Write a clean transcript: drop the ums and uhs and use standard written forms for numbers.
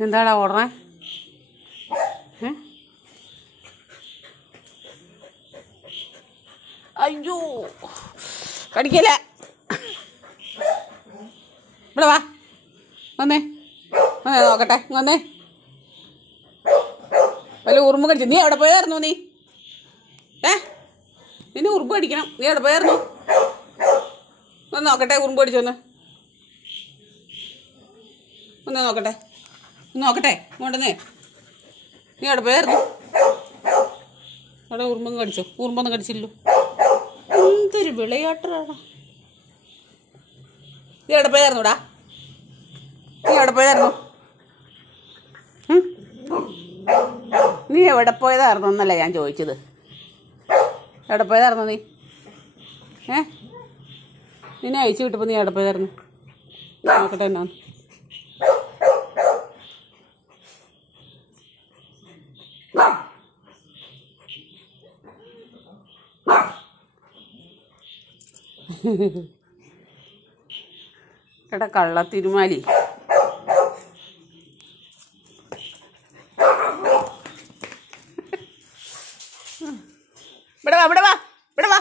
എന്താടാ ഓടണേ? അയ്യോ കടിക്കല. ഇവിടെ വാ, വന്നേ വന്നേ നോക്കട്ടെ, വന്നേ. വല്ല ഉറുമ്പ് കടിച്ചു. നീ എവിടെ പോയായിരുന്നു? നീ നിന്നെ ഉറുമ്പ് കടിക്കണം. നീ എവിടെ പോയായിരുന്നു? ഒന്ന് നോക്കട്ടെ, ഉറുമ്പ് കടിച്ചൊന്ന് ഒന്ന് നോക്കട്ടെ, നോക്കട്ടെ. ഇങ്ങോട്ടന്നേ, നീ എവിടെ പോയായിരുന്നു? അവിടെ ഉറുമ്പൊന്നും കടിച്ചോ? ഉറുമ്പൊന്നും കടിച്ചില്ലല്ലോ. എന്തൊരു വിളയാട്ടറാണ്. നീ എവിടെ പോയായിരുന്നുടാ? നീ എവിടെ പോയായിരുന്നു? നീ എവിടെ പോയതായിരുന്നു എന്നല്ലേ ഞാൻ ചോദിച്ചത്. എവിടെ പോയതായിരുന്നു നീ? നിന്നെ അയച്ചു വിട്ടപ്പോൾ നീ എവിടെ പോയതായിരുന്നു? നോക്കട്ടെ എന്നാ. എടാ കള്ള തിരുമാലി, ഇവിടെ വാ, ഇവിടെ വാ, ഇവിടെ വാ.